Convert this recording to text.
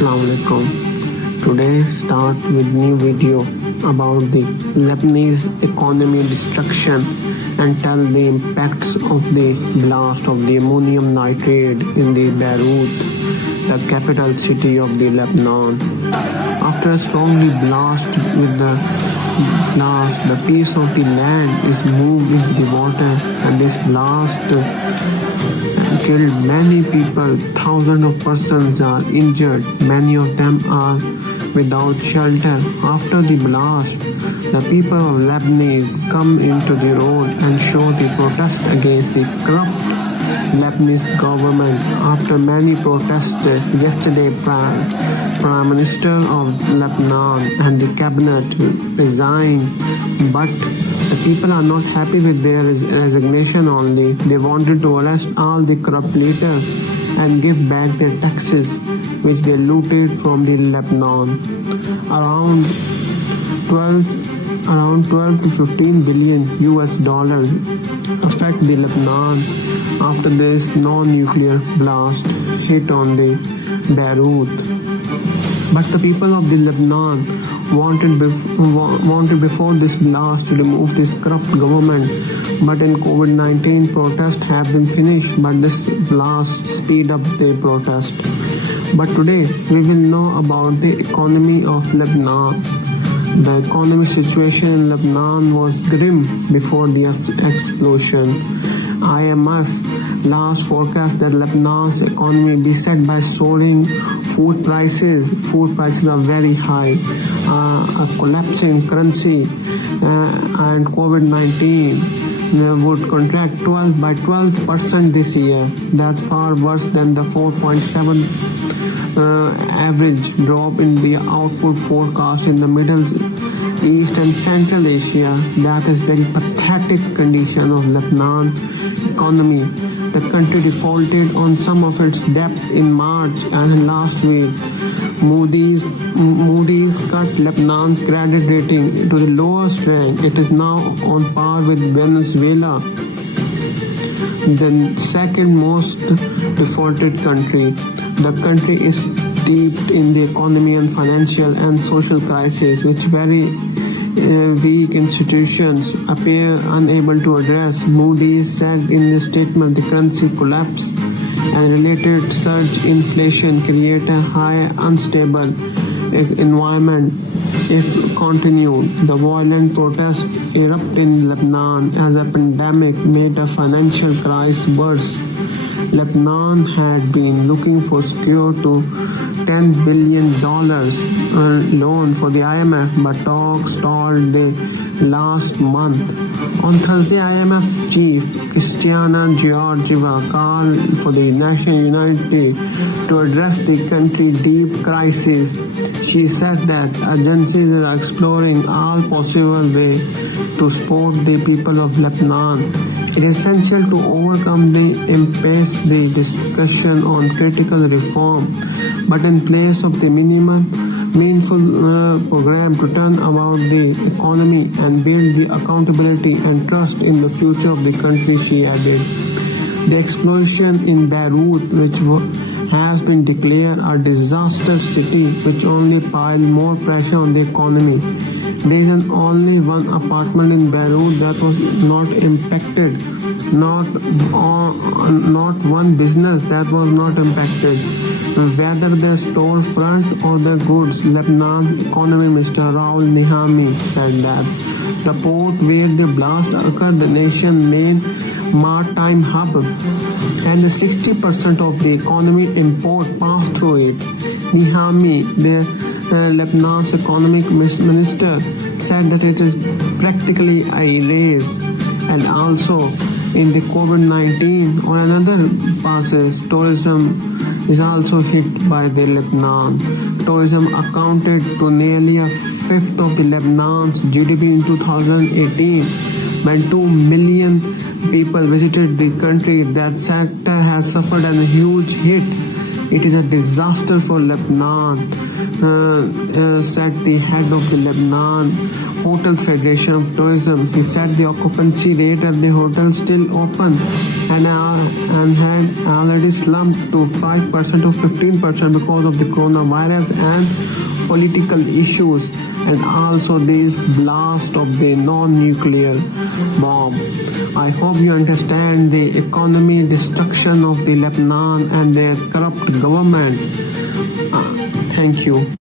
Assalamu alaikum. Today start with new video about the Lebanese economy destruction and tell the impacts of the blast of the ammonium nitrate in the Beirut, the capital city of the Lebanon. After a strongly blast with the piece of the land is moved into the water, and this blast killed many people. Thousands of persons are injured. Many of them are without shelter. After the blast, the people of Lebanese come into the road and show the protest against the corrupt Lebanese government. After many protests, yesterday Prime Minister of Lebanon and the cabinet resigned, but the people are not happy with their resignation only. They wanted to arrest all the corrupt leaders and give back their taxes which they looted from the Lebanon. Around 12 to 15 billion US dollars affect the Lebanon after this non-nuclear blast hit on the Beirut. But the people of the Lebanon wanted before this blast to remove this corrupt government. But in COVID-19, protests have been finished, but this blast speed up the protest. But today we will know about the economy of Lebanon. The economic situation in Lebanon was grim before the explosion. IMF last forecast that Lebanon's economy be set by soaring food prices. Food prices are very high, a collapsing currency, and COVID-19 would contract by 12% this year. That's far worse than the 4.7 average drop in the output forecast in the Middle East and Central Asia. That is very pathetic condition of Lebanon economy. The country defaulted on some of its debt in March, and last week Moody's cut Lebanon's credit rating to the lowest rank. It is now on par with Venezuela, the second most defaulted country. The country is steeped in the economy and financial and social crisis, which very weak institutions appear unable to address. Moody's said in the statement the currency collapse and related surge inflation create a high unstable environment if continued. The violent protests erupt in Lebanon as a pandemic made a financial crisis worse. Lebanon had been looking for secure to $10 billion loan for the IMF, but talks stalled the last month. On Thursday, IMF chief Kristalina Georgieva called for the national unity to address the country's deep crisis. She said that agencies are exploring all possible ways to support the people of Lebanon. It is essential to overcome the impasse, the discussion on critical reform, but in place of the meaningful program to turn about the economy and build the accountability and trust in the future of the country, she added. The explosion in Beirut, which has been declared a disaster city, which only piled more pressure on the economy. There is only one apartment in Beirut that was not impacted, not one business that was not impacted, whether the storefront or the goods. Lebanon Economy Minister Raul Nihami said that the port where the blast occurred, the nation's main maritime hub, and 60% of the economy import passed through it. Nihami, the Lebanon's economic minister, said that it is practically a race. And also in the COVID-19 or another passes, tourism is also hit by the Lebanon. Tourism accounted to nearly a fifth of the Lebanon's GDP in 2018, when 2 million people visited the country. That sector has suffered a huge hit. It is a disaster for Lebanon, said the head of the Lebanon Hotel Federation of Tourism. He said the occupancy rate at the hotel still open and had already slumped to 5% to 15% because of the coronavirus and political issues, and also this blast of the non-nuclear bomb. I hope you understand the economy destruction of the Lebanon and their corrupt government. Thank you.